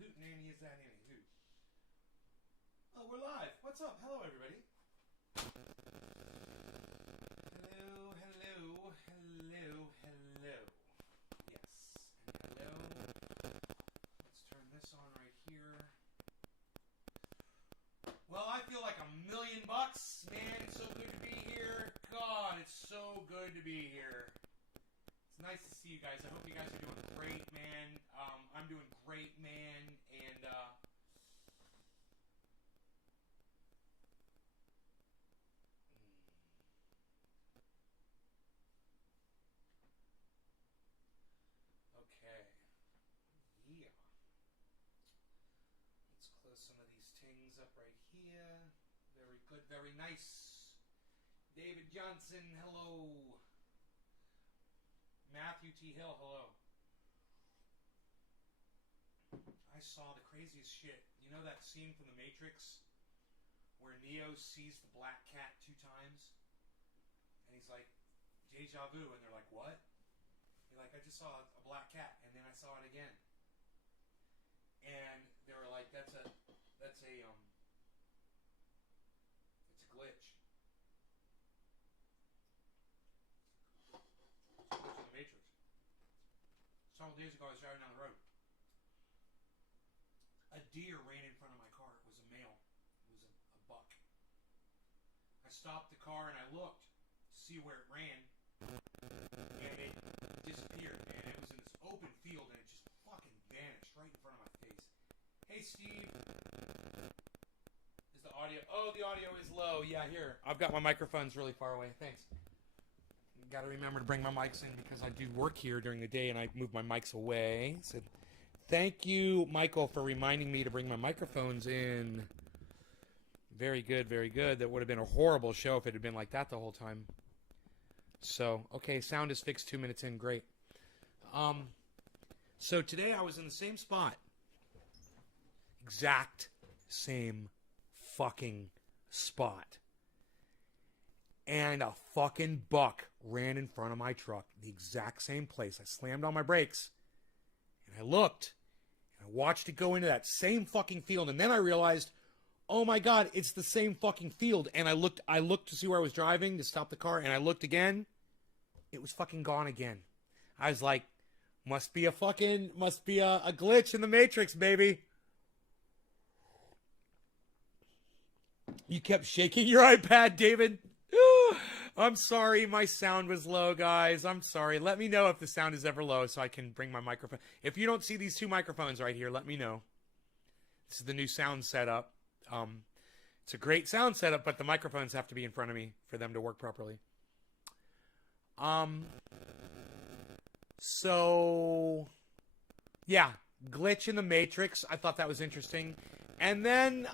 Hoot nanny is that nanny? Hoot. Oh, we're live. What's up? Hello, everybody. Hello, hello, hello, hello. Yes, and hello. Let's turn this on right here. Well, I feel like $1,000,000, man. It's so good to be here. God, it's so good to be here. It's nice to see you guys. I hope you guys are doing great, man. I'm doing great, man. And, okay. Yeah. Let's close some of these things up right here. Very good, very nice. David Johnson, hello. Matthew T. Hill, hello. I saw the craziest shit. You know that scene from The Matrix where Neo sees the black cat 2 times? And he's like, deja vu. And they're like, what? He's like, I just saw a black cat. And then I saw it again. And they were like, it's a glitch. It's a glitch in The Matrix. Several days ago, I was driving down the road. A deer ran in front of my car. It was a male. It was a buck. I stopped the car and I looked to see where it ran. And it disappeared, man. It was in this open field and it just fucking vanished right in front of my face. Hey, Steve. Is the audio... Oh, the audio is low. Yeah, here. I've got my microphones really far away. Thanks. Got to remember to bring my mics in because I do work here during the day and I move my mics away. So... Thank you, Michael, for reminding me to bring my microphones in. Very good, very good. That would have been a horrible show if it had been like that the whole time. So, okay, sound is fixed 2 minutes in. Great. So today I was in the same spot. Exact same fucking spot. And a fucking buck ran in front of my truck. The exact same place. I slammed on my brakes. And I looked. I watched it go into that same fucking field, and then I realized, oh my god, it's the same fucking field. And I looked to see where I was driving to stop the car, and I looked again. It was fucking gone again. I was like, must be a glitch in the Matrix, baby. You kept shaking your iPad, David. I'm sorry, my sound was low, guys. I'm sorry. Let me know if the sound is ever low so I can bring my microphone. If you don't see these 2 microphones right here, let me know. This is the new sound setup. It's a great sound setup, but the microphones have to be in front of me for them to work properly. So, yeah, glitch in the Matrix. I thought that was interesting. And then,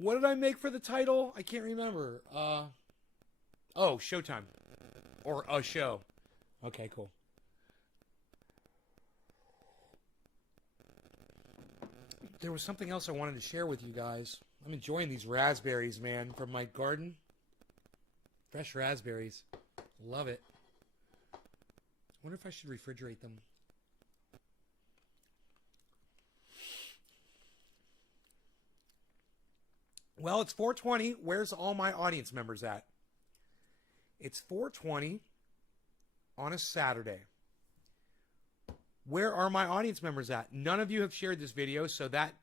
what did I make for the title? I can't remember. Oh, Showtime. Or a show. Okay, cool. There was something else I wanted to share with you guys. I'm enjoying these raspberries, man, from my garden. Fresh raspberries. Love it. I wonder if I should refrigerate them. Well, it's 4:20. Where's all my audience members at? It's 4:20 on a Saturday. Where are my audience members at? None of you have shared this video, so that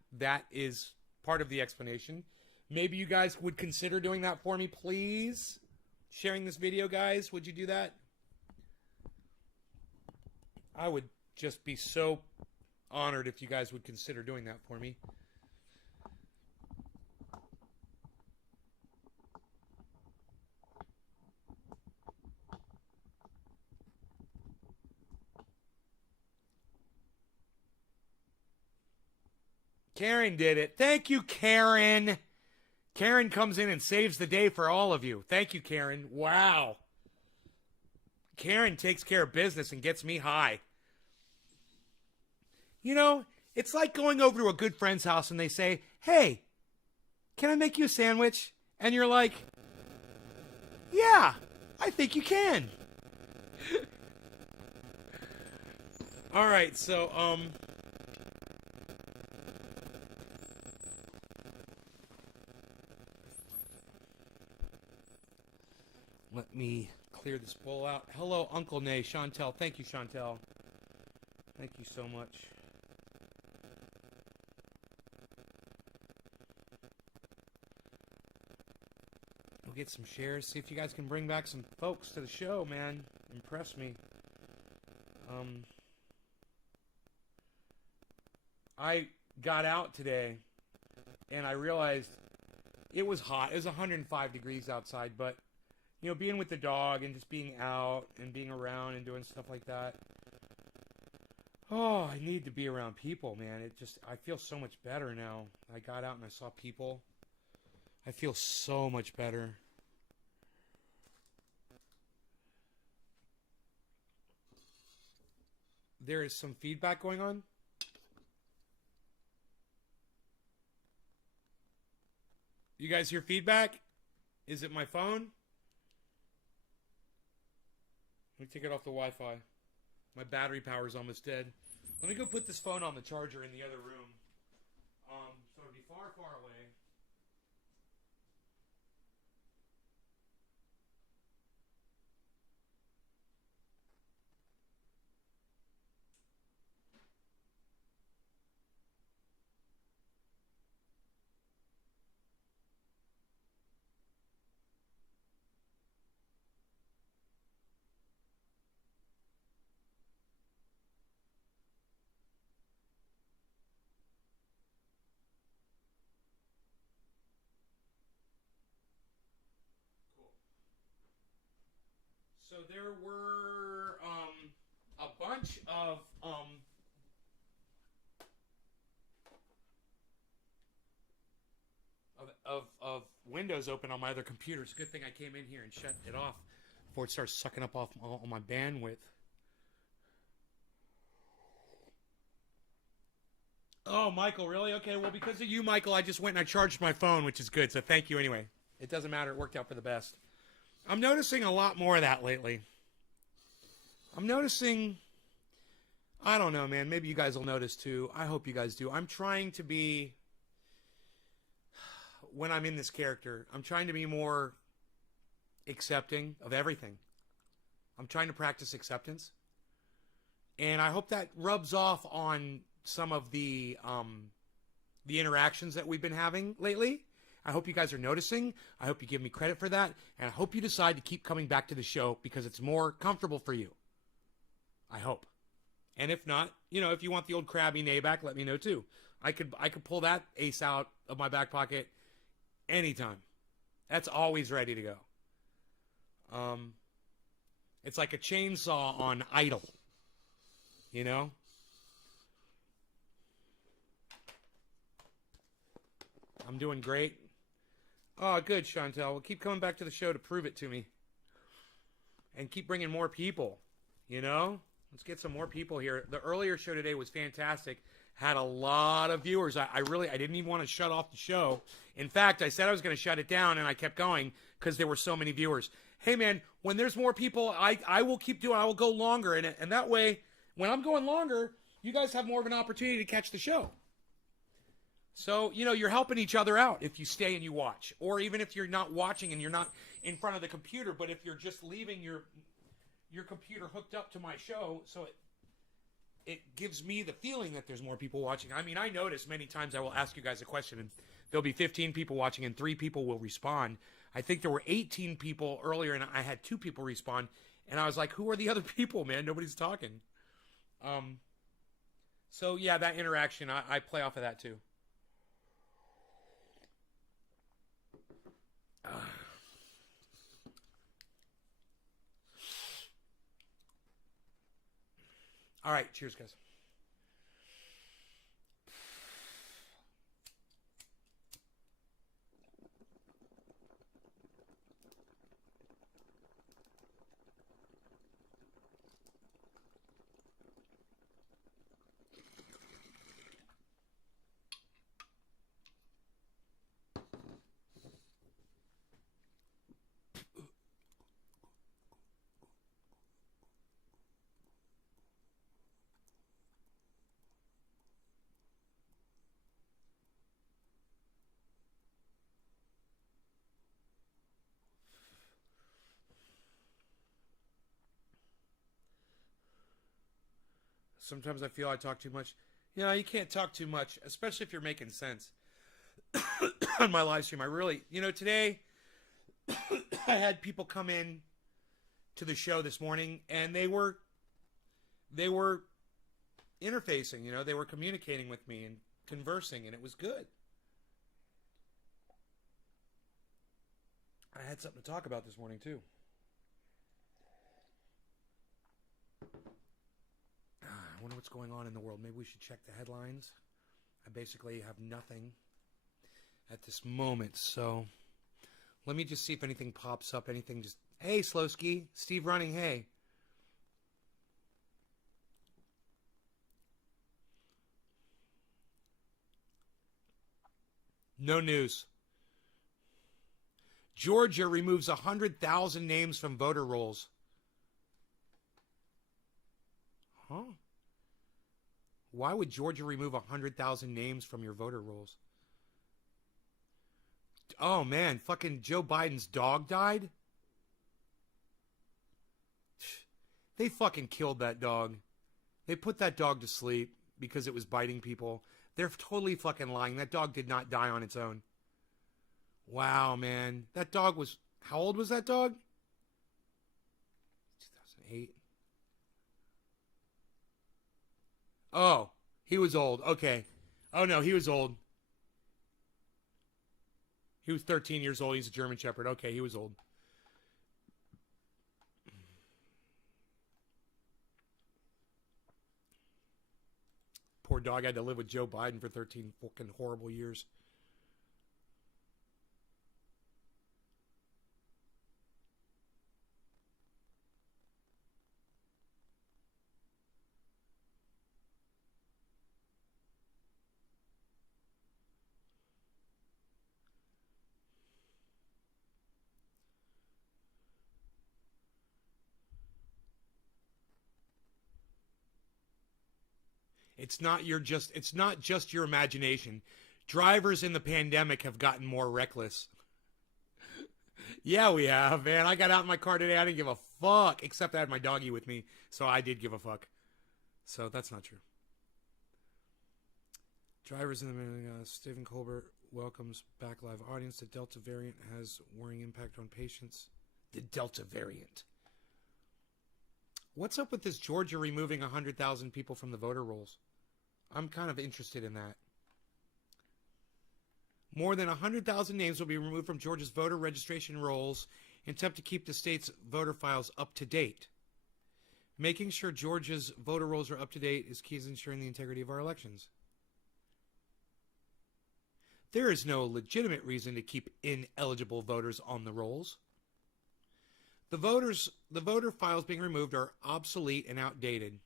is part of the explanation. Maybe you guys would consider doing that for me, please. Sharing this video, guys. Would you do that? I would just be so honored if you guys would consider doing that for me. Karen did it. Thank you, Karen. Karen comes in and saves the day for all of you. Thank you, Karen. Wow. Karen takes care of business and gets me high. You know, it's like going over to a good friend's house and they say, hey, can I make you a sandwich? And you're like, yeah, I think you can. All right, so, me clear this bowl out. Hello, Uncle Nay, Chantel. Thank you, Chantel. Thank you so much. We'll get some shares. See if you guys can bring back some folks to the show, man. Impress me. I got out today, and I realized it was hot. It was 105 degrees outside, but, you know, being with the dog and just being out and being around and doing stuff like that, oh, I need to be around people, man. I feel so much better now. I got out and I saw people. I feel so much better. There is some feedback going on. You guys hear feedback? Is it my phone? Let me take it off the Wi-Fi. My battery power is almost dead. Let me go put this phone on the charger in the other room. So it'll be far, far away. So there were a bunch of windows open on my other computer. It's a good thing I came in here and shut it off before it starts sucking up off all my bandwidth. Oh, Michael, really? Okay, well, because of you, Michael, I just went and I charged my phone, which is good, so thank you anyway. It doesn't matter. It worked out for the best. I'm noticing a lot more of that lately. I'm noticing, I don't know, man. Maybe you guys will notice too. I hope you guys do. I'm trying to be, when I'm in this character, I'm trying to be more accepting of everything. I'm trying to practice acceptance. And I hope that rubs off on some of the interactions that we've been having lately. I hope you guys are noticing. I hope you give me credit for that. And I hope you decide to keep coming back to the show because it's more comfortable for you. I hope. And if not, you know, if you want the old crabby nay back, let me know too. I could pull that ace out of my back pocket anytime. That's always ready to go. It's like a chainsaw on idle. You know? I'm doing great. Oh, good, Chantel. Well, keep coming back to the show to prove it to me. And keep bringing more people, you know? Let's get some more people here. The earlier show today was fantastic. Had a lot of viewers. I didn't even want to shut off the show. In fact, I said I was going to shut it down, and I kept going because there were so many viewers. Hey, man, when there's more people, I will keep doing. I will go longer, and that way, when I'm going longer, you guys have more of an opportunity to catch the show. So, you know, you're helping each other out if you stay and you watch. Or even if you're not watching and you're not in front of the computer, but if you're just leaving your computer hooked up to my show, so it gives me the feeling that there's more people watching. I mean, I notice many times I will ask you guys a question, and there'll be 15 people watching, and 3 people will respond. I think there were 18 people earlier, and I had 2 people respond. And I was like, who are the other people, man? Nobody's talking. So, yeah, that interaction, I play off of that, too. All right, cheers, guys. Sometimes I feel I talk too much. Yeah, you can't talk too much, especially if you're making sense. On my live stream, I really, today I had people come in to the show this morning, and they were interfacing, they were communicating with me and conversing, and it was good. I had something to talk about this morning, too. I wonder what's going on in the world. Maybe we should check the headlines. I basically have nothing at this moment, so let me just see if anything pops up. Anything just... Hey, Slowski. Steve Running, hey. No news. Georgia removes 100,000 names from voter rolls. Huh? Why would Georgia remove 100,000 names from your voter rolls? Oh, man. Fucking Joe Biden's dog died? They fucking killed that dog. They put that dog to sleep because it was biting people. They're totally fucking lying. That dog did not die on its own. Wow, man. That dog was... How old was that dog? 2008. Oh, he was old. Okay. Oh, no, he was old. He was 13 years old. He's a German Shepherd. Okay, he was old. Poor dog had to live with Joe Biden for 13 fucking horrible years. It's not just your imagination. Drivers in the pandemic have gotten more reckless. Yeah, we have, man. I got out in my car today. I didn't give a fuck, except I had my doggy with me, so I did give a fuck. So that's not true. Drivers in the Stephen Colbert welcomes back live audience. The Delta variant has worrying impact on patients. The Delta variant. What's up with this Georgia removing 100,000 people from the voter rolls? I'm kind of interested in that. More than 100,000 names will be removed from Georgia's voter registration rolls in an attempt to keep the state's voter files up to date. Making sure Georgia's voter rolls are up to date is key to ensuring the integrity of our elections. There is no legitimate reason to keep ineligible voters on the rolls. The voter files being removed are obsolete and outdated.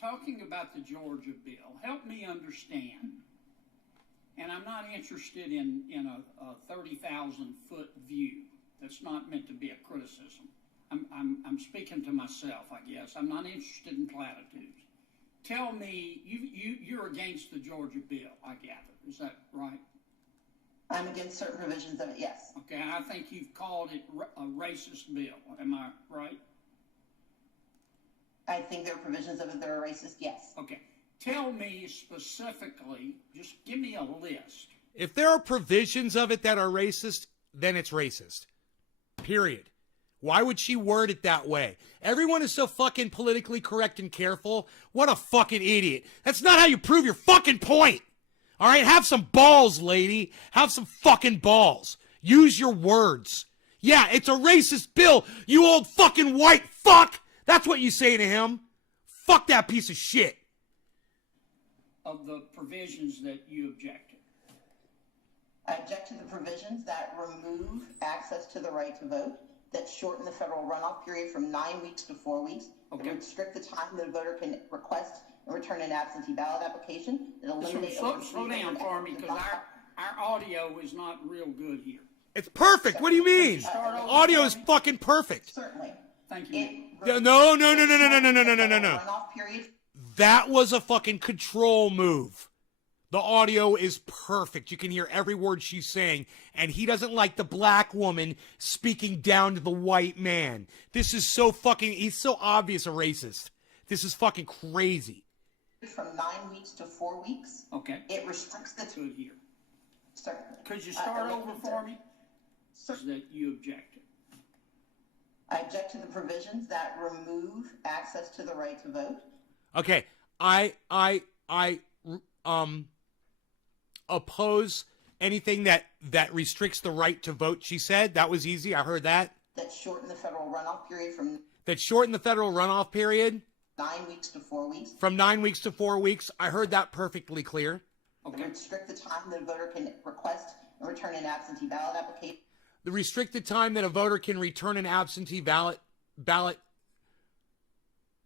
Talking about the Georgia bill, help me understand. And I'm not interested in a 30,000-foot view. That's not meant to be a criticism. I'm speaking to myself, I guess. I'm not interested in platitudes. Tell me, you're against the Georgia bill, I gather. Is that right? I'm against certain provisions of it, yes. Okay, and I think you've called it a racist bill. Am I right? I think there are provisions of it that are racist, yes. Okay. Tell me specifically, just give me a list. If there are provisions of it that are racist, then it's racist. Period. Why would she word it that way? Everyone is so fucking politically correct and careful. What a fucking idiot. That's not how you prove your fucking point. All right? Have some balls, lady. Have some fucking balls. Use your words. Yeah, it's a racist bill, you old fucking white fuck. That's what you say to him. Fuck that piece of shit. Of the provisions that you object to. I object to the provisions that remove access to the right to vote, that shorten the federal runoff period from 9 weeks to 4 weeks, Okay. that restrict the time that a voter can request and return an absentee ballot application, that eliminate... Slow down for me, because our audio is not real good here. It's perfect. What do you mean? Audio is fucking perfect. Certainly. Thank you. No. Runoff period. That was a fucking control move. The audio is perfect. You can hear every word she's saying. And he doesn't like the black woman speaking down to the white man. This is so fucking, he's so obvious a racist. This is fucking crazy. From 9 weeks to 4 weeks. Okay. It restricts the Good here. Certainly. Could you start over for me? Certainly. That you objected. I object to the provisions that remove access to the right to vote. Okay. I oppose anything that restricts the right to vote, she said. That was easy. I heard that. That shorten the federal runoff period from That shortened the federal runoff period 9 weeks to 4 weeks. from 9 weeks to 4 weeks. I heard that perfectly clear. Okay. Restrict the time that a voter can request and return an absentee ballot application. The restricted time that a voter can return an absentee ballot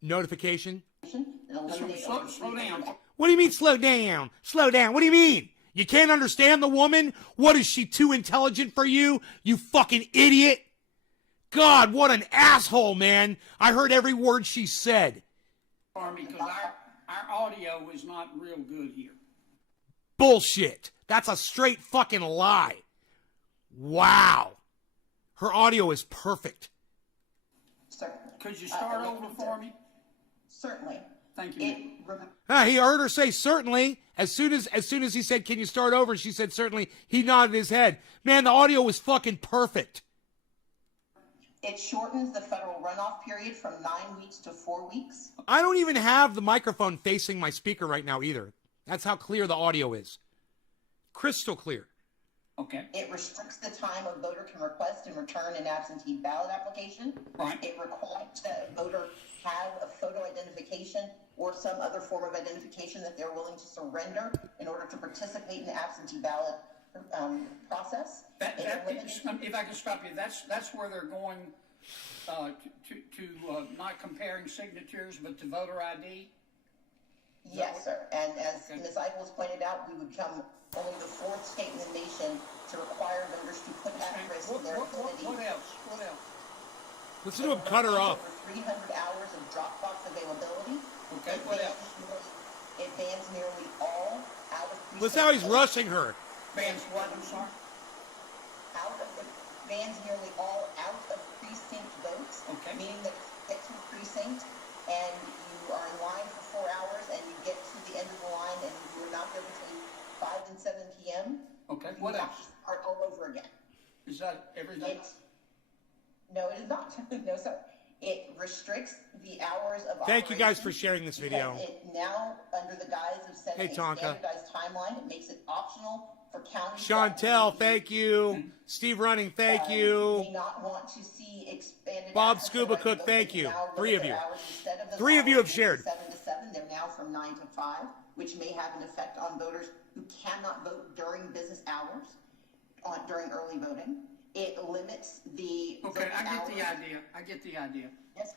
notification. Slow down. What do you mean slow down? Slow down. What do you mean? You can't understand the woman? What, is she too intelligent for you? You fucking idiot. God, what an asshole, man. I heard every word she said. Because our audio is not real good here. Bullshit. That's a straight fucking lie. Wow. Her audio is perfect. Certainly. Could you start over for me? Certainly. Thank you. He heard her say certainly. As soon as he said, can you start over? And she said certainly. He nodded his head. Man, the audio was fucking perfect. It shortens the federal runoff period from 9 weeks to 4 weeks. I don't even have the microphone facing my speaker right now either. That's how clear the audio is. Crystal clear. Okay. It restricts the time a voter can request and return an absentee ballot application. Right. It requires that a voter have a photo identification or some other form of identification that they're willing to surrender in order to participate in the absentee ballot process. If I can stop you, that's where they're going to not comparing signatures but to voter ID. Yes, sir. And as Ms. Eichel's pointed out, we would become only the fourth state in the nation to require voters to put at risk their ability. What else? What else? Listen to him cut her off. Over 300 hours of Dropbox availability. Okay, what else? It bans nearly all out of precinct Listen how he's votes. rushing her. Bans what? I'm sorry. It bans nearly all out of precinct votes. Okay. Meaning that you get to a precinct and you are in line for 4 hours and you get to the end of the line and you are not there between 5 and 7 p.m. Okay, You what have else? to start all over again. Is that everything? No, it is not. No, sir. It restricts the hours of Thank you guys operation for sharing this video. because it now, under the guise of setting Hey, a Tonka. standardized timeline, it makes it optional for counties. Chantel, thank you. Steve Running, thank you. May not want to see expanded. Bob access Scuba to the Cook, vote. thank They you. now limit 3 of their you. hours instead of the 3 of you have hours shared. 7 to 7. They're now from 9 to 5, which may have an effect on voters who cannot vote during business hours, during early voting. It limits the. Okay, I get voting the hours. idea. I get the idea. Yes.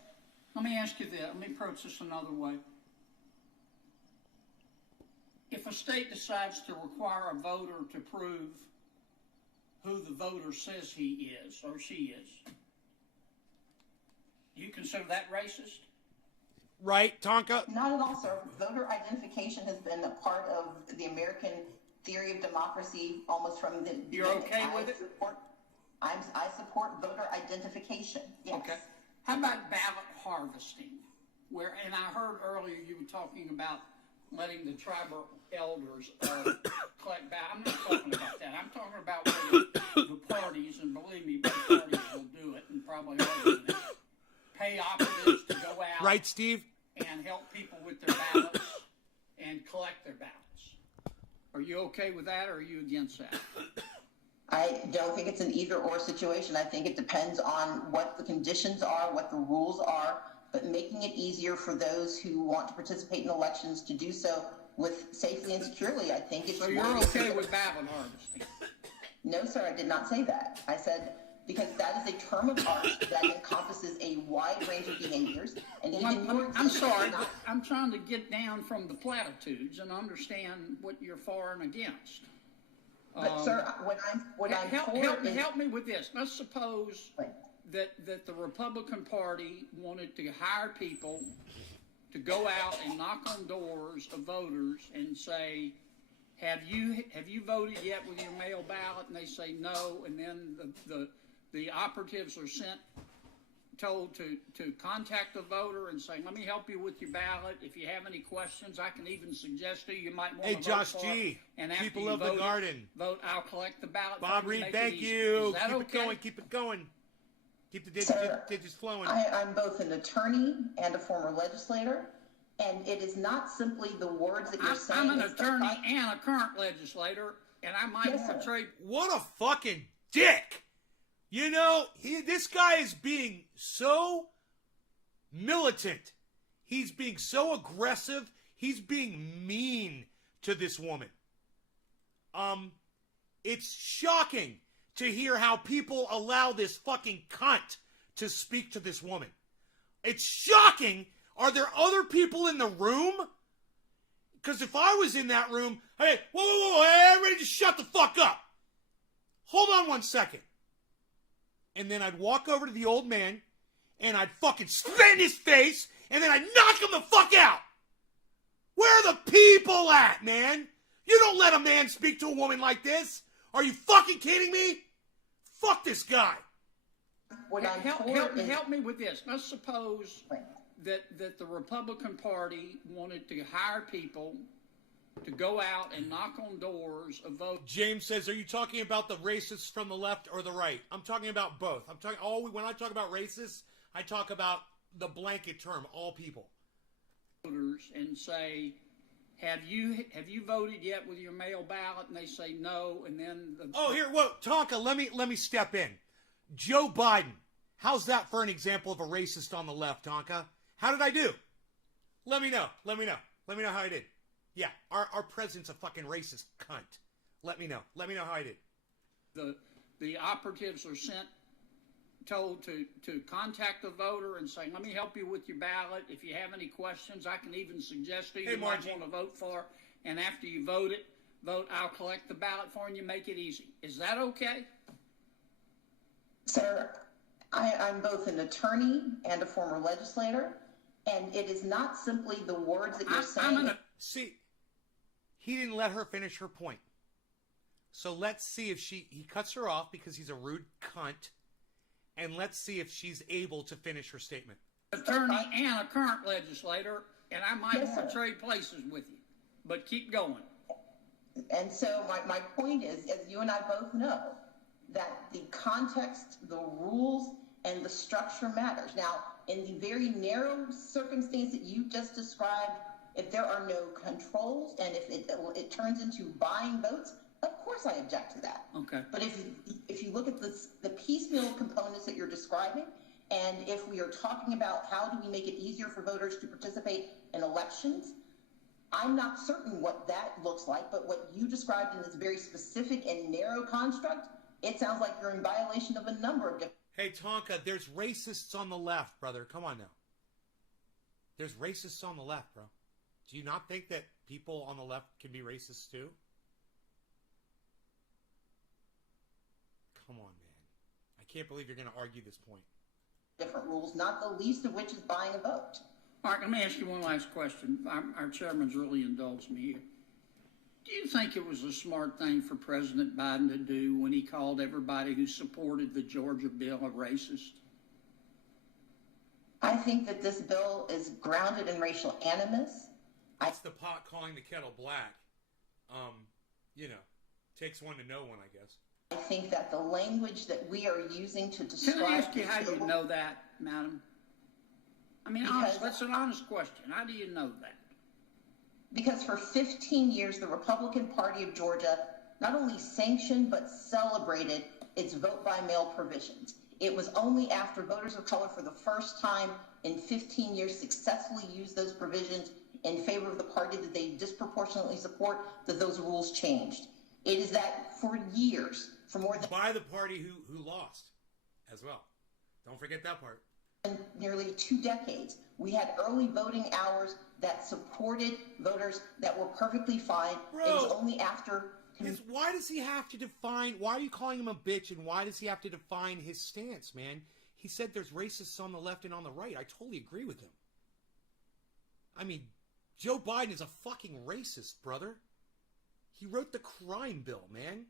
Let me ask you this. Let me approach this another way. If a state decides to require a voter to prove who the voter says he is or she is, do you consider that racist? Right, Tonka? Not at all, sir. Voter identification has been a part of the American theory of democracy almost from the. You're okay with it? I support voter identification. Yes. Okay. How about ballot harvesting? And I heard earlier you were talking about letting the tribal elders collect ballot. I'm not talking about that. I'm talking about where the parties, and believe me, both parties will do it, and probably are doing it, pay operatives to go out Right, Steve? and help people with their ballots and collect their ballots. Are you okay with that, or are you against that? I don't think it's an either-or situation. I think it depends on what the conditions are, what the rules are, but making it easier for those who want to participate in elections to do so with safely and securely, I think it's. So you're okay with ballot harvesting? No, sir, I did not say that. I said because that is a term of art that encompasses a wide range of behaviors, and even your I'm existence sorry, is not- but I'm trying to get down from the platitudes and understand what you're for and against. But sir, what I'm for is help me with this. Let's suppose Right. that the Republican Party wanted to hire people to go out and knock on doors of voters and say, have you voted yet with your mail ballot? And they say no, and then the operatives are told to contact the voter and say, let me help you with your ballot. If you have any questions, I can even suggest to you might want to Hey, vote Josh for G. it. And after People you of the Garden. vote, I'll collect the ballot. Bob for you, Reed, make it thank easy. you. Is that Keep okay? it going. Keep it going. Keep the Sir, digits flowing. I'm both an attorney and a former legislator, and it is not simply the words that you're saying. I'm an it's the attorney fact- and a current legislator, and I might Yes, want to sir. trade. What a fucking dick. You know, this guy is being so militant. He's being so aggressive. He's being mean to this woman. It's shocking to hear how people allow this fucking cunt to speak to this woman. It's shocking. Are there other people in the room? Because if I was in that room, hey, whoa, everybody just shut the fuck up. Hold on 1 second. And then I'd walk over to the old man, and I'd fucking spit in his face, and then I'd knock him the fuck out. Where are the people at, man? You don't let a man speak to a woman like this. Are you fucking kidding me? Fuck this guy. What I'm Help for is- help me with this. Let's suppose Right. that the Republican Party wanted to hire people to go out and knock on doors of vote. James says, are you talking about the racists from the left or the right? I'm talking about both. When I talk about racists, I talk about the blanket term, all people. Voters and say, have you voted yet with your mail ballot? And they say no, and then Tonka, let me step in. Joe Biden. How's that for an example of a racist on the left, Tonka? How did I do? Let me know. Let me know how I did. Yeah, our president's a fucking racist cunt. Let me know how I did. the operatives are told to contact the voter and say, let me help you with your ballot. If you have any questions, I can even suggest to you, Hey, you might Margie. want to vote for. And after you vote, I'll collect the ballot for you and make it easy. Is that okay? Sir, I'm both an attorney and a former legislator, and it is not simply the words that you're saying. See, he didn't let her finish her point. So let's see if he cuts her off because he's a rude cunt. And let's see if she's able to finish her statement. Attorney and a current legislator, and I might Yes, want to sir. trade places with you. But keep going. And so my point is, as you and I both know, that the context, the rules, and the structure matters. Now, in the very narrow circumstance that you just described, if there are no controls and if it turns into buying votes, of course I object to that. Okay. But if you look at the piecemeal components that you're describing, and if we are talking about how do we make it easier for voters to participate in elections, I'm not certain what that looks like, but what you described in this very specific and narrow construct, it sounds like you're in violation of a number of different. Hey, Tonka, there's racists on the left, brother. Come on now. There's racists on the left, bro. Do you not think that people on the left can be racist too? Come on, man. I can't believe you're going to argue this point. Different rules, not the least of which is buying a vote. All right, let me ask you one last question. Our chairman's really indulged me here. Do you think it was a smart thing for President Biden to do when he called everybody who supported the Georgia bill a racist? I think that this bill is grounded in racial animus. That's the pot calling the kettle black. Takes one to know one, I guess. I think that the language that we are using to describe. Can I ask you how this you bill- know that, madam? I mean, that's an honest question. How do you know that? Because for 15 years, the Republican Party of Georgia not only sanctioned but celebrated its vote by mail provisions. It was only after voters of color for the first time in 15 years successfully used those provisions in favor of the party that they disproportionately support that those rules changed. It is that for years, for more By the party who lost as well. Don't forget that part. than nearly 2 decades, we had early voting hours that supported voters that were perfectly fine. Bro, it was only after. Why does he have to define, why are you calling him a bitch, and why does he have to define his stance, man? He said there's racists on the left and on the right. I totally agree with him. I mean, Joe Biden is a fucking racist, brother. He wrote the crime bill, man.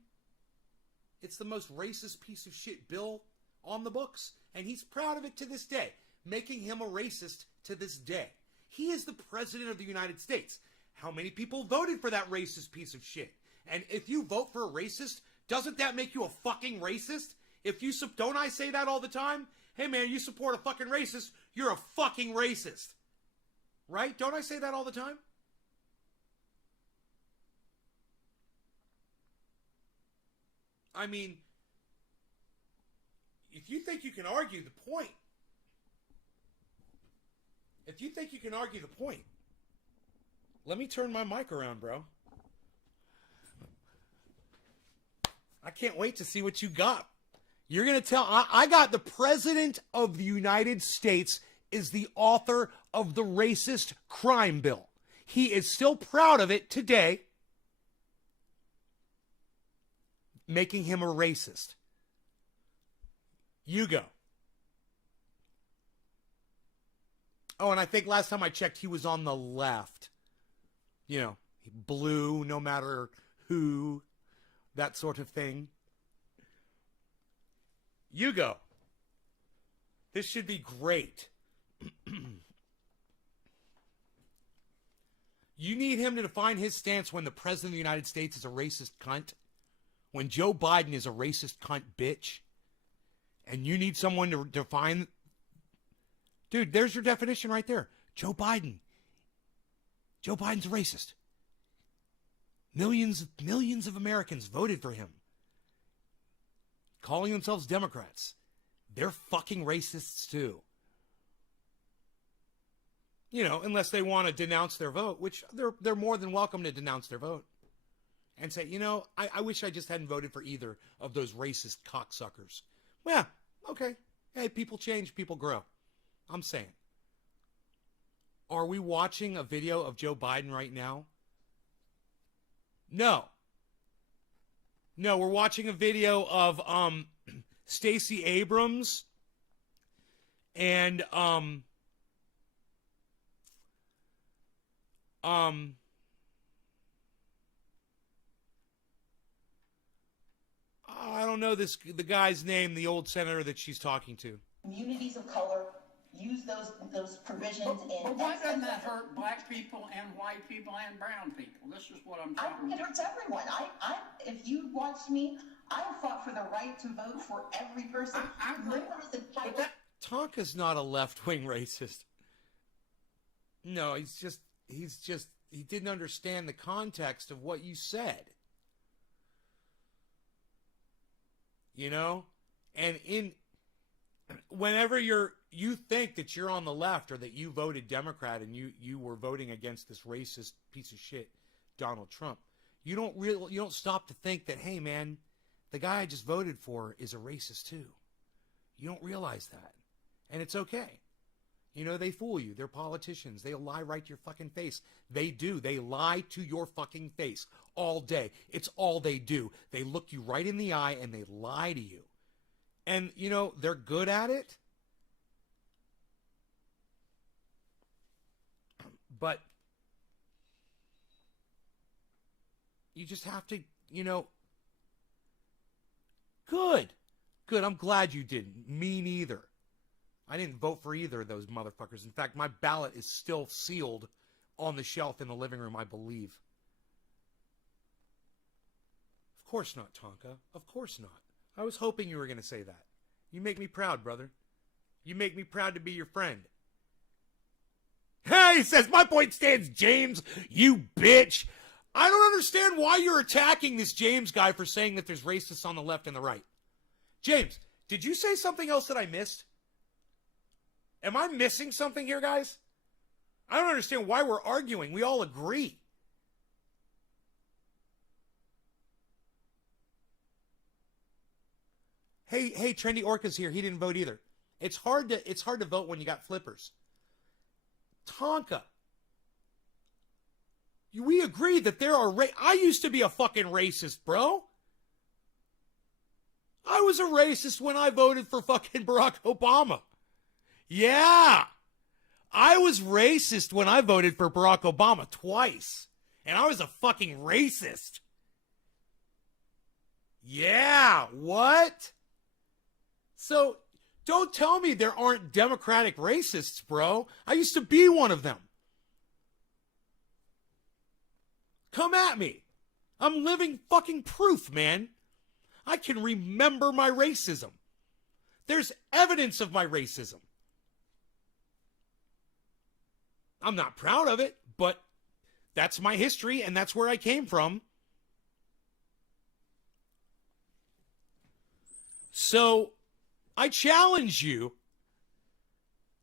It's the most racist piece of shit bill on the books. And he's proud of it to this day, making him a racist to this day. He is the president of the United States. How many people voted for that racist piece of shit? And if you vote for a racist, doesn't that make you a fucking racist? If you, don't I say that all the time? Hey man, you support a fucking racist, you're a fucking racist. Right? Don't I say that all the time? I mean, if you think you can argue the point, let me turn my mic around, bro. I can't wait to see what you got. You're going to tell, I got the President of the United States is the author of the racist crime bill. He is still proud of it today, making him a racist. You go. Oh, and I think last time I checked, he was on the left. You know, blue, no matter who, that sort of thing. You go. This should be great. You need him to define his stance when the President of the United States is a racist cunt. When Joe Biden is a racist cunt bitch. And you need someone to define. Dude, there's your definition right there. Joe Biden. Joe Biden's a racist. Millions of Americans voted for him. Calling themselves Democrats. They're fucking racists too. You know, unless they want to denounce their vote, which they're more than welcome to denounce their vote. And say, you know, I wish I just hadn't voted for either of those racist cocksuckers. Well, okay. Hey, people change, people grow. I'm saying. Are we watching a video of Joe Biden right now? No. No, we're watching a video of Stacey Abrams and I don't know the guy's name, the old senator that she's talking to. Communities of color use those provisions But why doesn't that hurt black people and white people and brown people? This is what I'm I talking think it about. hurts everyone. If you watched me, I fought for the right to vote for every person. I agree. Liberals entitled. Tonka's not a left-wing racist. No, he didn't understand the context of what you said. You know? And whenever you think that you're on the left or that you voted Democrat and you were voting against this racist piece of shit, Donald Trump, you don't stop to think that, hey man, the guy I just voted for is a racist too. You don't realize that. And it's okay. You know, they fool you. They're politicians. They lie right to your fucking face. They do. They lie to your fucking face all day. It's all they do. They look you right in the eye and they lie to you. And, you know, they're good at it. But you just have to, you know, good. I'm glad you didn't. Me neither. I didn't vote for either of those motherfuckers. In fact, my ballot is still sealed on the shelf in the living room, I believe. Of course not, Tonka. Of course not. I was hoping you were going to say that. You make me proud, brother. You make me proud to be your friend. Hey, he says, my point stands, James, you bitch. I don't understand why you're attacking this James guy for saying that there's racists on the left and the right. James, did you say something else that I missed? Am I missing something here, guys? I don't understand why we're arguing. We all agree. Hey, Trendy Orca's here. He didn't vote either. It's hard to vote when you got flippers. Tonka. We agree that there are I used to be a fucking racist, bro. I was a racist when I voted for fucking Barack Obama. Yeah. I was racist when I voted for Barack Obama twice. And I was a fucking racist. Yeah, what? So don't tell me there aren't Democratic racists, bro. I used to be one of them. Come at me. I'm living fucking proof, man. I can remember my racism. There's evidence of my racism. I'm not proud of it, but that's my history and that's where I came from. So I challenge you,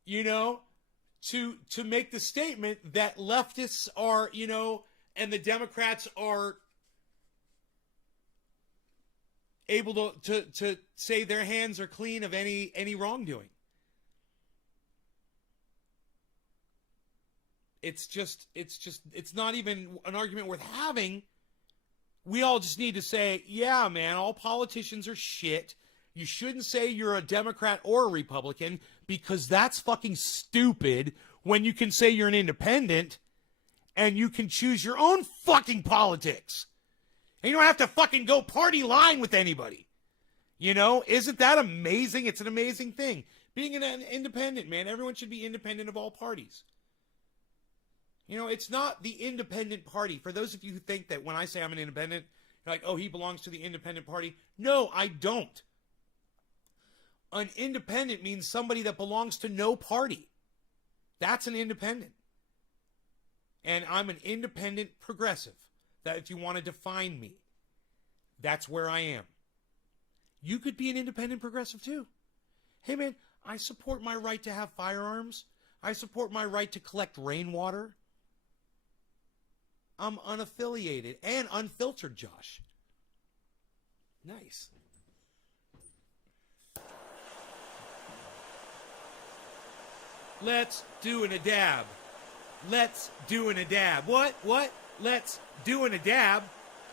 to make the statement that leftists are, and the Democrats are able to say their hands are clean of any wrongdoing. It's not even an argument worth having. We all just need to say, yeah, man, all politicians are shit. You shouldn't say you're a Democrat or a Republican because that's fucking stupid when you can say you're an independent and you can choose your own fucking politics. And you don't have to fucking go party line with anybody. Isn't that amazing? It's an amazing thing. Being an independent, man, everyone should be independent of all parties. It's not the independent party. For those of you who think that when I say I'm an independent, you're like, oh, he belongs to the independent party. No, I don't. An independent means somebody that belongs to no party. That's an independent. And I'm an independent progressive. That if you want to define me, that's where I am. You could be an independent progressive too. Hey man, I support my right to have firearms. I support my right to collect rainwater. I'm unaffiliated and unfiltered, Josh. Nice. Let's do a dab. Let's do a dab. What? Let's do a dab.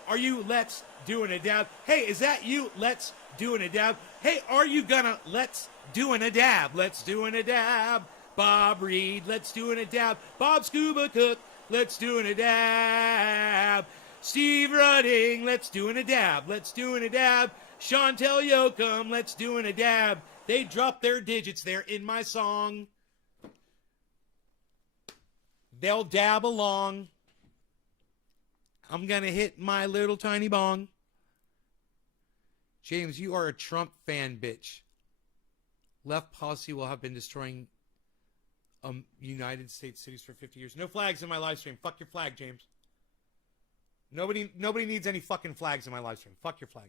Are you let's do a dab? Hey, is that you? Let's do a dab. Hey, are you gonna let's do a dab? Let's do a dab. Bob Reed, let's do a dab. Bob Scuba Cook, let's do a dab. Steve Rudding, let's do a dab. Let's do a dab. Chantel Yoakum, let's do a dab. They dropped their digits there in my song. They'll dab along. I'm going to hit my little tiny bong. James, you are a Trump fan, bitch. Left policy will have been destroying United States cities for 50 years. No flags in my live stream. Fuck your flag, James. Nobody needs any fucking flags in my live stream. Fuck your flag.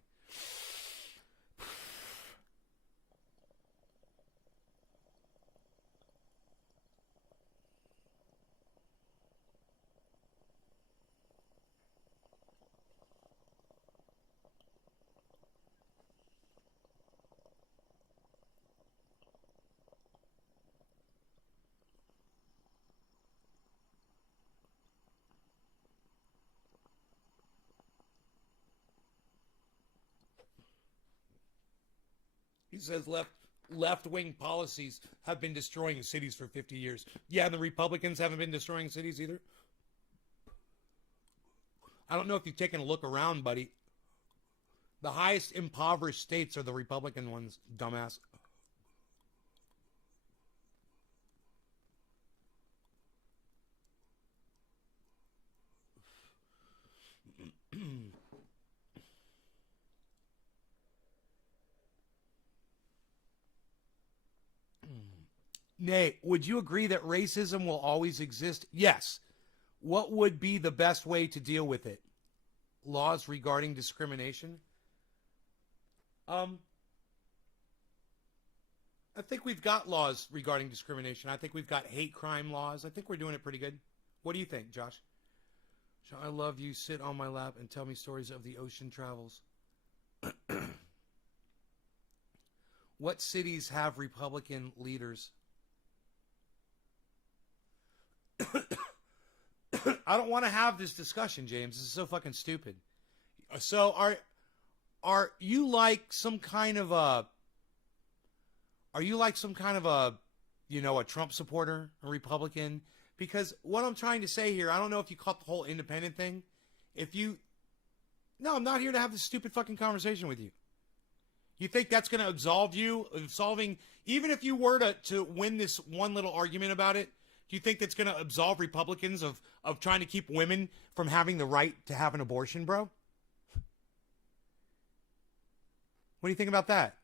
He says left-wing policies have been destroying cities for 50 years. Yeah, and the Republicans haven't been destroying cities either. I don't know if you've taken a look around, buddy. The highest impoverished states are the Republican ones, dumbass. Nate, would you agree that racism will always exist? Yes. What would be the best way to deal with it? Laws regarding discrimination? I think we've got laws regarding discrimination. I think we've got hate crime laws. I think we're doing it pretty good. What do you think, Josh? I love you. Sit on my lap and tell me stories of the ocean travels. What cities have Republican leaders? I don't want to have this discussion, James. This is so fucking stupid. So are you like some kind of a a Trump supporter, a Republican? Because what I'm trying to say here, I don't know if you caught the whole independent thing. No, I'm not here to have this stupid fucking conversation with you. You think that's going to absolve you of solving, even if you were to win this one little argument about it, do you think that's going to absolve Republicans of trying to keep women from having the right to have an abortion, bro? What do you think about that?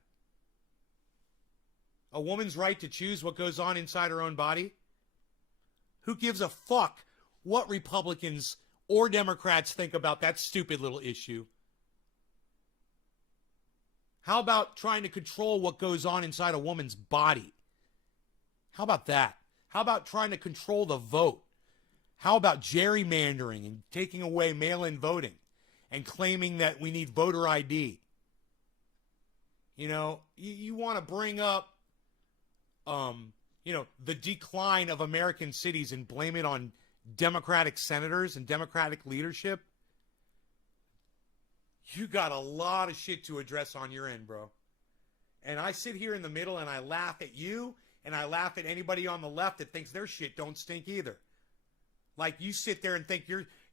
A woman's right to choose what goes on inside her own body? Who gives a fuck what Republicans or Democrats think about that stupid little issue? How about trying to control what goes on inside a woman's body? How about that? How about trying to control the vote? How about gerrymandering and taking away mail-in voting and claiming that we need voter ID? You know, you want to bring up, the decline of American cities and blame it on Democratic senators and Democratic leadership? You got a lot of shit to address on your end, bro. And I sit here in the middle and I laugh at you and I laugh at anybody on the left that thinks their shit don't stink either. Like, you sit there and think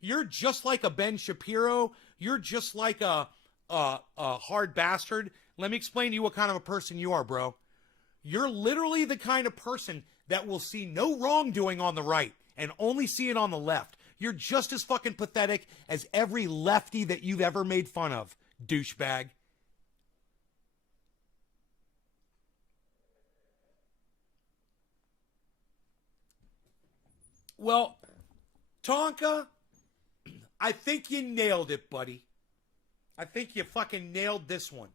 you're just like a Ben Shapiro. You're just like a hard bastard. Let me explain to you what kind of a person you are, bro. You're literally the kind of person that will see no wrongdoing on the right and only see it on the left. You're just as fucking pathetic as every lefty that you've ever made fun of, douchebag. Well, Tonka, I think you nailed it, buddy. I think you fucking nailed this one.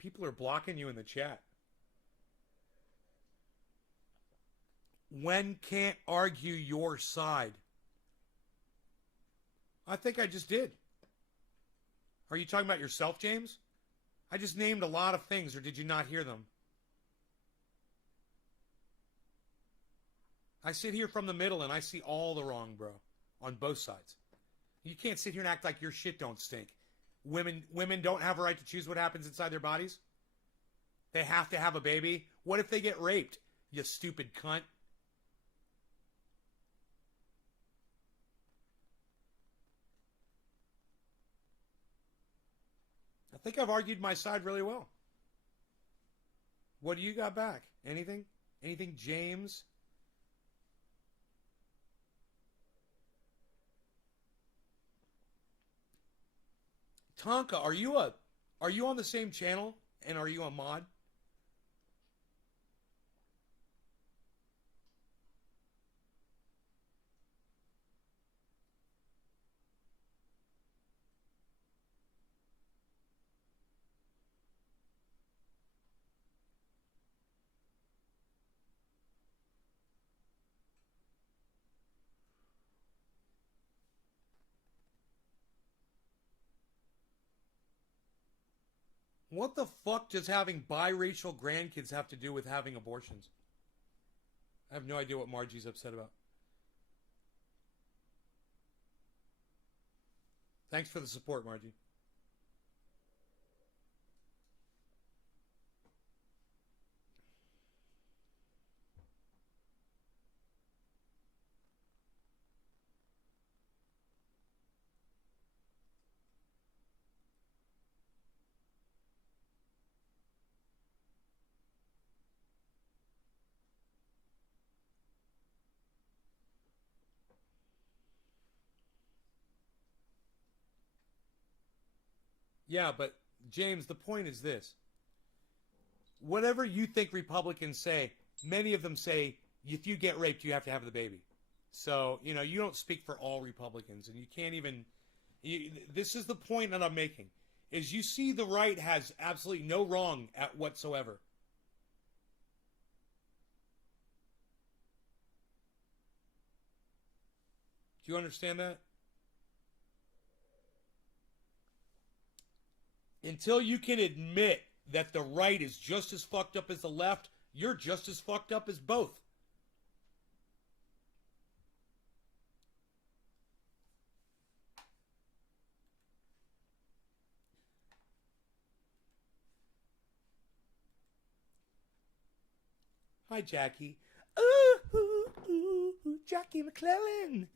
People are blocking you in the chat. When can't argue your side. I think I just did. Are you talking about yourself, James? I just named a lot of things, or did you not hear them? I sit here from the middle and I see all the wrong, bro, on both sides. You can't sit here and act like your shit don't stink. Women don't have a right to choose what happens inside their bodies. They have to have a baby. What if they get raped, you stupid cunt? I think I've argued my side really well. What do you got back? Anything? Anything, James? Tonka, are you on the same channel and are you a mod? What the fuck does having biracial grandkids have to do with having abortions? I have no idea what Margie's upset about. Thanks for the support, Margie. Yeah, but James, the point is this. Whatever you think Republicans say, many of them say, if you get raped, you have to have the baby. So, you don't speak for all Republicans, and you can't even... this is the point that I'm making, is you see the right has absolutely no wrong at whatsoever. Do you understand that? Until you can admit that the right is just as fucked up as the left, you're just as fucked up as both. Hi, Jackie. Ooh, ooh, ooh, Jackie McClellan.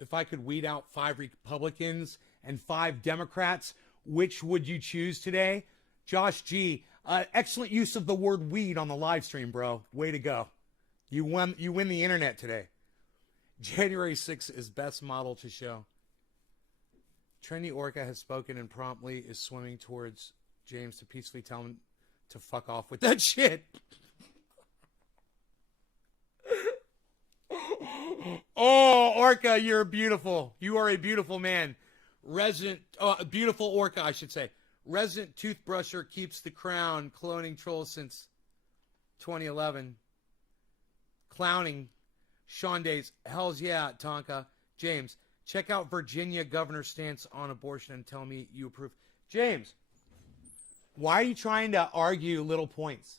If I could weed out 5 Republicans and 5 Democrats, which would you choose today? Josh G, excellent use of the word weed on the live stream, bro. Way to go. You win the internet today. January 6th is best model to show. Trendy Orca has spoken and promptly is swimming towards James to peacefully tell him to fuck off with that shit. Oh, Orca, you're beautiful. You are a beautiful man. Beautiful Orca, I should say. Resident toothbrusher keeps the crown. Cloning troll since 2011. Clowning. Sean Days. Hells yeah, Tonka. James, check out Virginia governor's stance on abortion and tell me you approve. James, why are you trying to argue little points?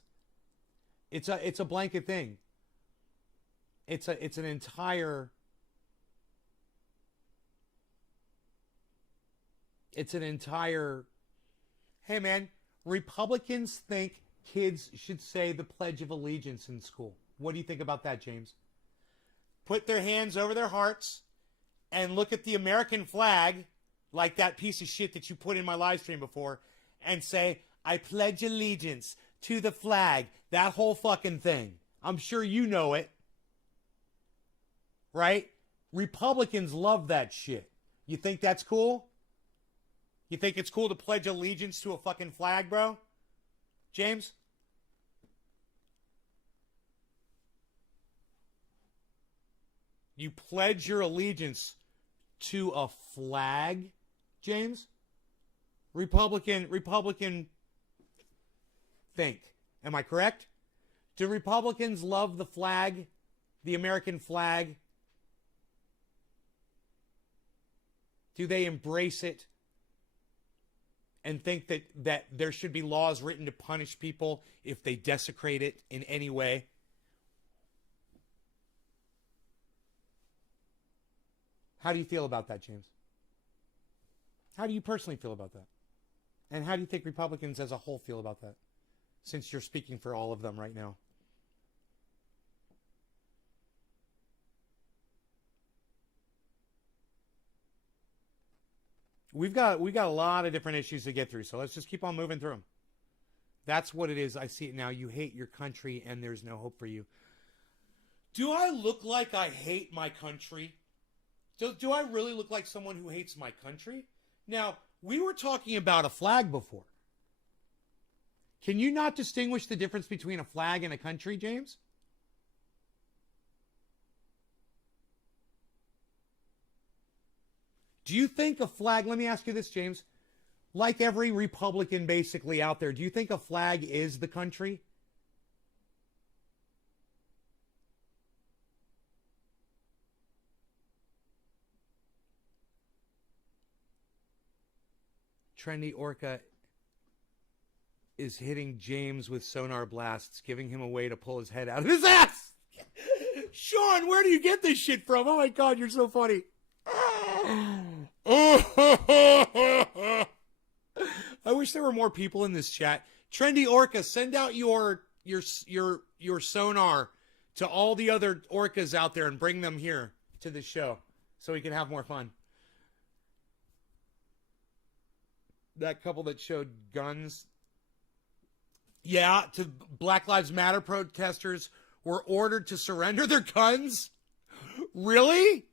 It's a blanket thing. It's an entire hey man, Republicans think kids should say the Pledge of Allegiance in school. What do you think about that, James? Put their hands over their hearts and look at the American flag, like that piece of shit that you put in my live stream before, and say, I pledge allegiance to the flag. That whole fucking thing. I'm sure you know it. Right? Republicans love that shit. You think that's cool? You think it's cool to pledge allegiance to a fucking flag, bro? James? You pledge your allegiance to a flag, James? Republican think. Am I correct? Do Republicans love the flag, the American flag? Do they embrace it and think that there should be laws written to punish people if they desecrate it in any way? How do you feel about that, James? How do you personally feel about that? And how do you think Republicans as a whole feel about that? Since you're speaking for all of them right now. We got a lot of different issues to get through, so let's just keep on moving through them. That's what it is. I see it now. You hate your country, and there's no hope for you. Do I look like I hate my country? Do I really look like someone who hates my country? Now, we were talking about a flag before. Can you not distinguish the difference between a flag and a country, James? Do you think a flag, let me ask you this, James, like every Republican basically out there, do you think a flag is the country? Trendy Orca is hitting James with sonar blasts, giving him a way to pull his head out of his ass. Sean, where do you get this shit from? Oh my God, you're so funny. I wish there were more people in this chat. Trendy Orca, send out your sonar to all the other orcas out there and bring them here to the show so we can have more fun. That couple that showed guns. Yeah, to Black Lives Matter protesters were ordered to surrender their guns? Really?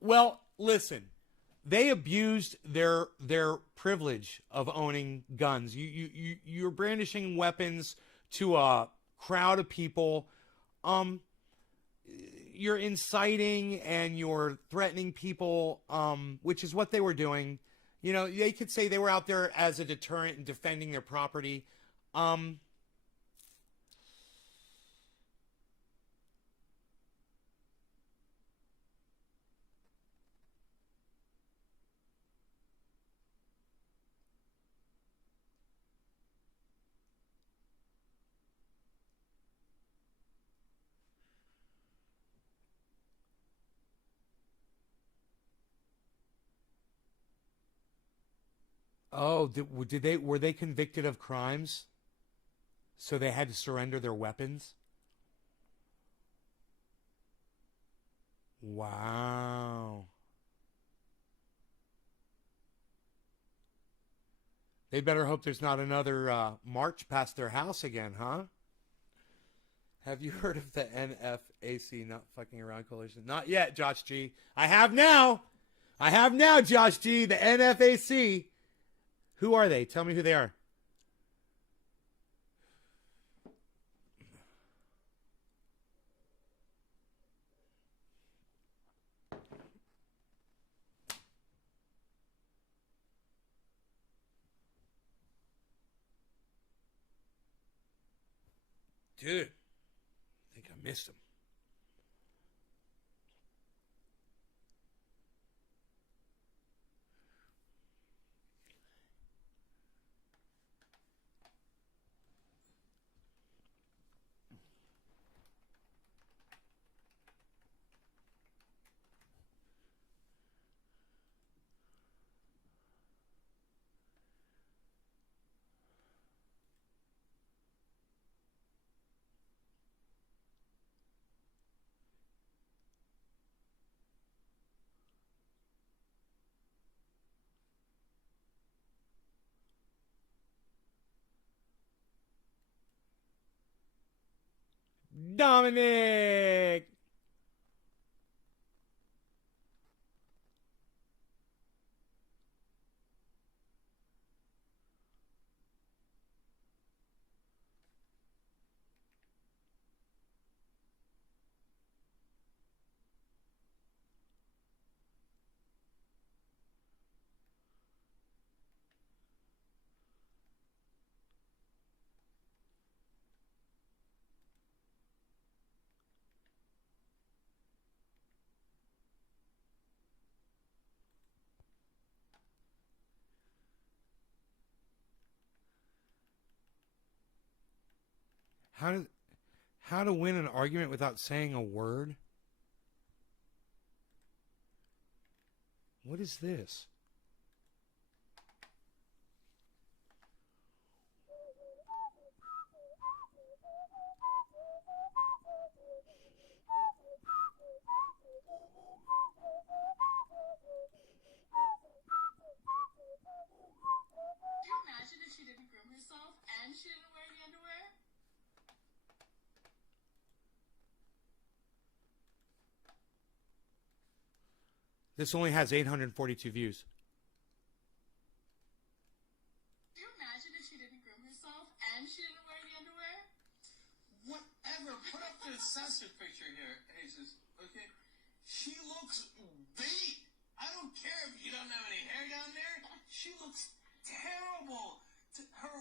Well, listen. They abused their privilege of owning guns. You're brandishing weapons to a crowd of people, you're inciting and you're threatening people, which is what they were doing. You know, they could say they were out there as a deterrent and defending their property. Oh, were they convicted of crimes? So they had to surrender their weapons? Wow. They better hope there's not another march past their house again, huh? Have you heard of the NFAC, Not Fucking Around Coalition? Not yet, Josh G. I have now, Josh G. The NFAC. Who are they? Tell me who they are. Dude, I think I missed him. Dominic! How to win an argument without saying a word? What is this? Could you imagine if she didn't groom herself and she didn't wear the underwear? This only has 842 views. Could you imagine if she didn't groom herself and she didn't wear the underwear? Whatever. Put up the censored picture here, Jesus. Okay? She looks beat. I don't care if you don't have any hair down there. She looks terrible. Her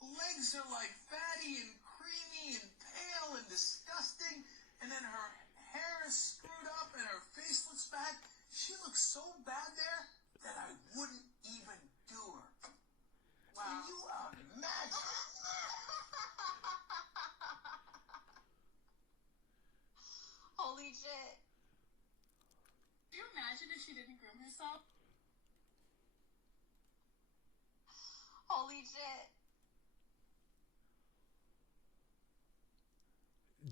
legs are like fatty and creamy and pale and disgusting. And then her hair is screwed up and her face looks bad. She looks so bad there that I wouldn't even do her. Wow. Can you imagine? Holy shit. Could you imagine if she didn't groom herself? Holy shit.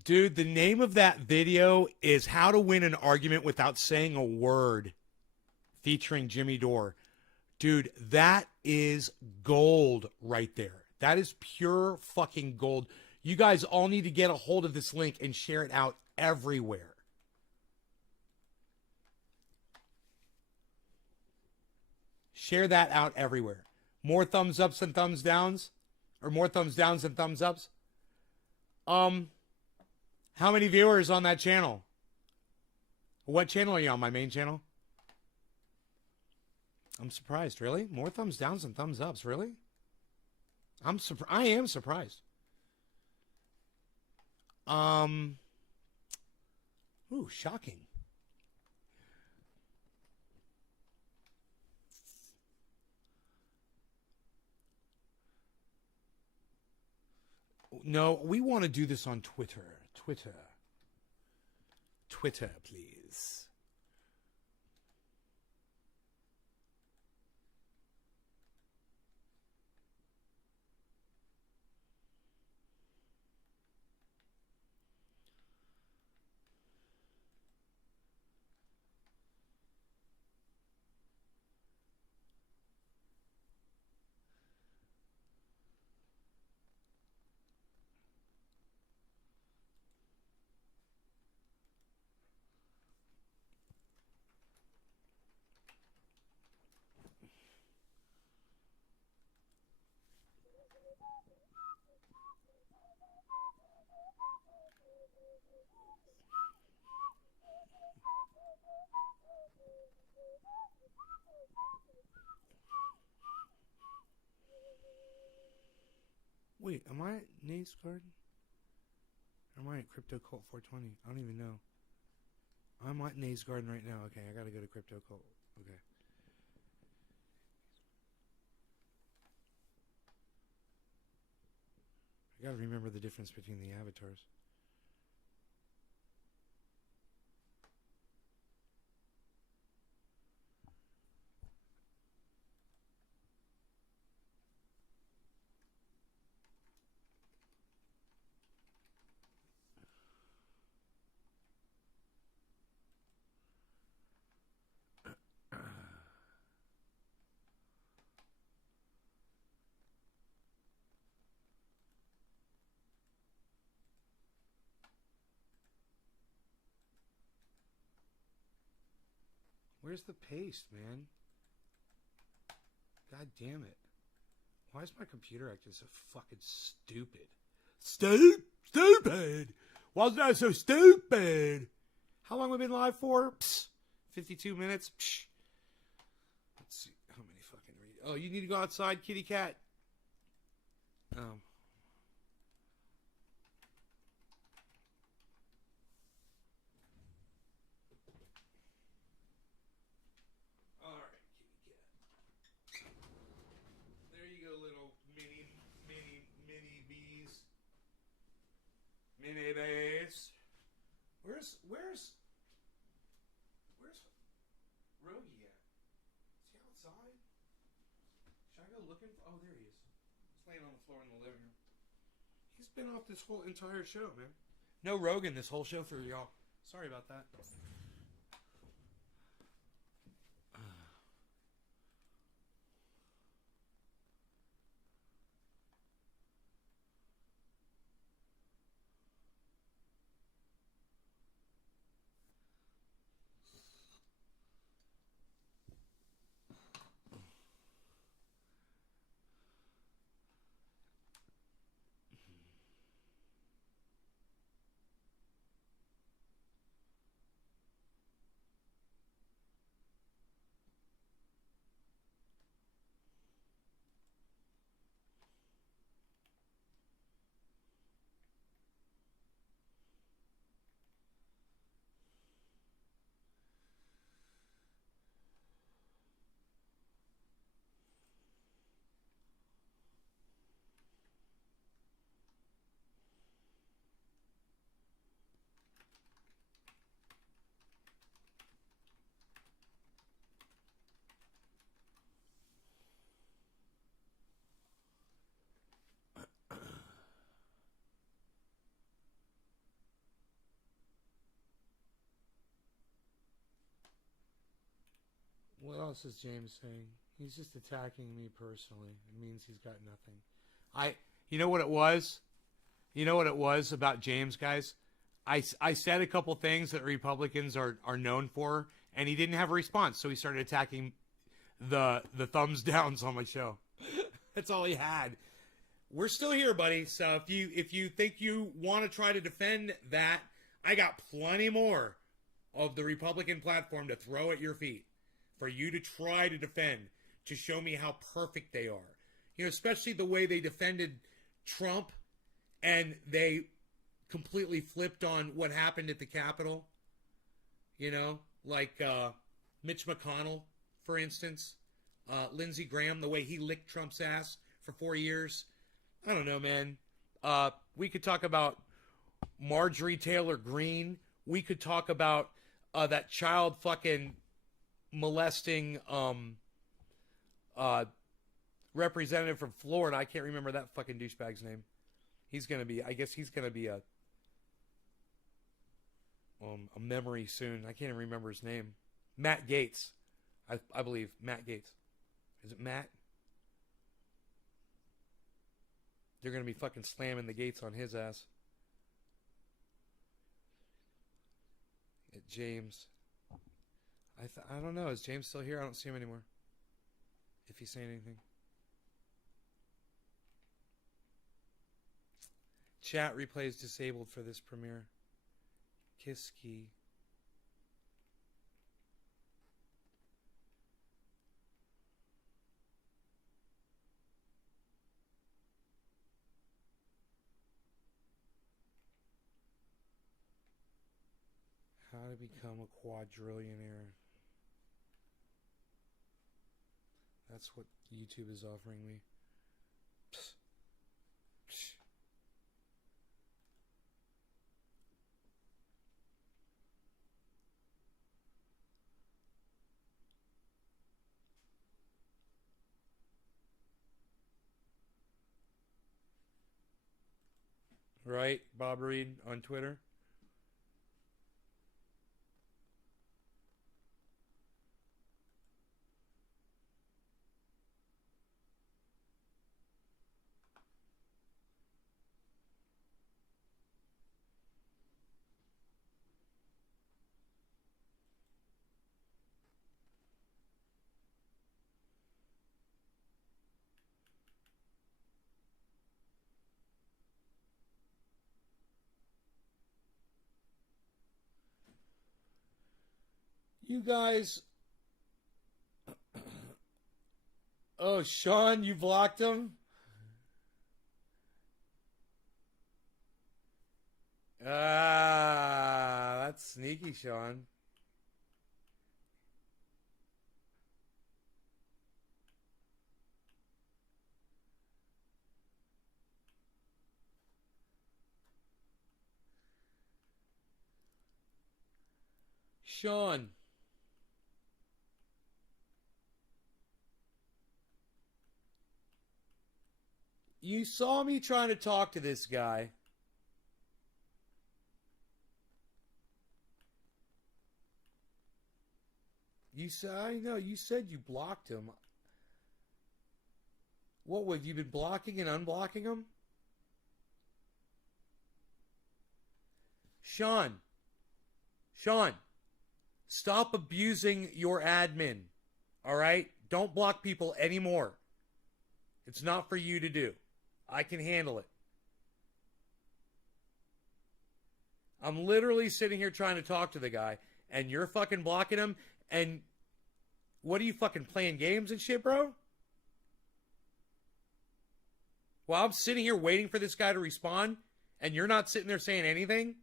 Dude, the name of that video is How to Win an Argument Without Saying a Word, featuring Jimmy Dore. Dude, that is gold right there. That is pure fucking gold. You guys all need to get a hold of this link and share it out everywhere. Share that out everywhere. More thumbs ups and thumbs downs? Or more thumbs downs and thumbs ups? How many viewers on that channel? What channel are you on? My main channel? I'm surprised, really? More thumbs downs than thumbs ups, really? I am surprised. Ooh, shocking. No, we want to do this on Twitter. Twitter, please. Wait, am I at Nate's Garden? Or am I at Crypto Cult 420? I don't even know. I'm at Nate's Garden right now. Okay, I gotta go to Crypto Cult. Okay. I gotta remember the difference between the avatars. Where's the paste, man? God damn it. Why is my computer acting so fucking stupid? Stupid! Why is that so stupid? How long have we been live for? 52 minutes? Let's see. How many fucking... Oh, you need to go outside, kitty cat? Oh. Mini base. Where's Rogie at? Is he outside? Should I go looking? Oh, there he is. He's laying on the floor in the living room. He's been off this whole entire show, man. No Rogan this whole show for y'all. Sorry about that. What else is James saying? He's just attacking me personally. It means he's got nothing. You know what it was? You know what it was about James, guys? I said a couple things that Republicans are known for, and he didn't have a response, so he started attacking the thumbs downs on my show. That's all he had. we're still here, buddy. So if you think you want to try to defend that, I got plenty more of the Republican platform to throw at your feet for you to try to defend, to show me how perfect they are. You know, especially the way they defended Trump and they completely flipped on what happened at the Capitol. You know, like Mitch McConnell, for instance. Lindsey Graham, the way he licked Trump's ass for 4 years. I don't know, man. We could talk about Marjorie Taylor Greene. We could talk about that child fucking molesting representative from Florida. I can't remember that fucking douchebag's name. I guess he's gonna be a memory soon. I can't even remember his name. Matt Gaetz. I believe. Matt Gaetz. Is it Matt? They're going to be fucking slamming the gates on his ass. James. I don't know. Is James still here? I don't see him anymore. If he's saying anything. Chat replays disabled for this premiere. Kiski. How to become a quadrillionaire. That's what YouTube is offering me. Right, Bob Reed on Twitter. You guys. Oh, Sean, you blocked him? That's sneaky, Sean. Sean. You saw me trying to talk to this guy. You said, I know, you said you blocked him. What, have you been blocking and unblocking him? Sean, stop abusing your admin. All right? Don't block people anymore. It's not for you to do. I can handle it. I'm literally sitting here trying to talk to the guy, and you're fucking blocking him, and what are you fucking playing games and shit, bro? Well, I'm sitting here waiting for this guy to respond, and you're not sitting there saying anything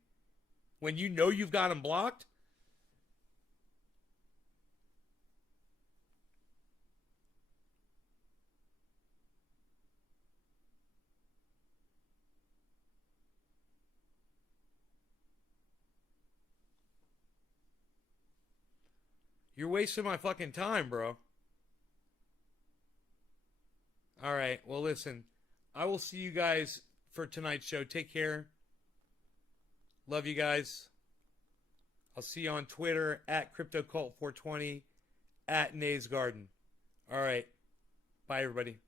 when you know you've got him blocked? You're wasting my fucking time, bro. All right. Well, listen. I will see you guys for tonight's show. Take care. Love you guys. I'll see you on Twitter at CryptoCult420 at Nays Garden. All right. Bye, everybody.